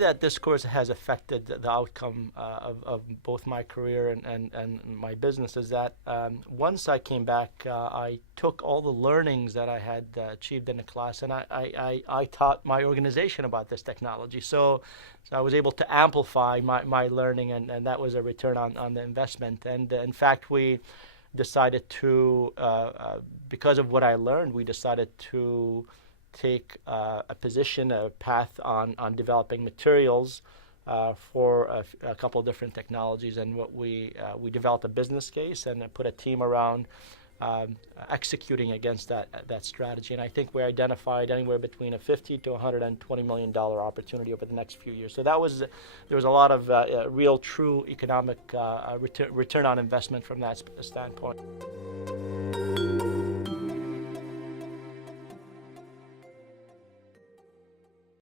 that this course has affected the outcome of both my career and my business is that once I came back, I took all the learnings that I had achieved in the class, and I taught my organization about this technology. So I was able to amplify my learning, and that was a return on the investment. And in fact, we decided to, because of what I learned, we decided to take a position, a path on developing materials for a couple of different technologies. And what we developed a business case and put a team around executing against that strategy. And I think we identified anywhere between a $50 to $120 million opportunity over the next few years. So there was a lot of real, true economic return on investment from that standpoint.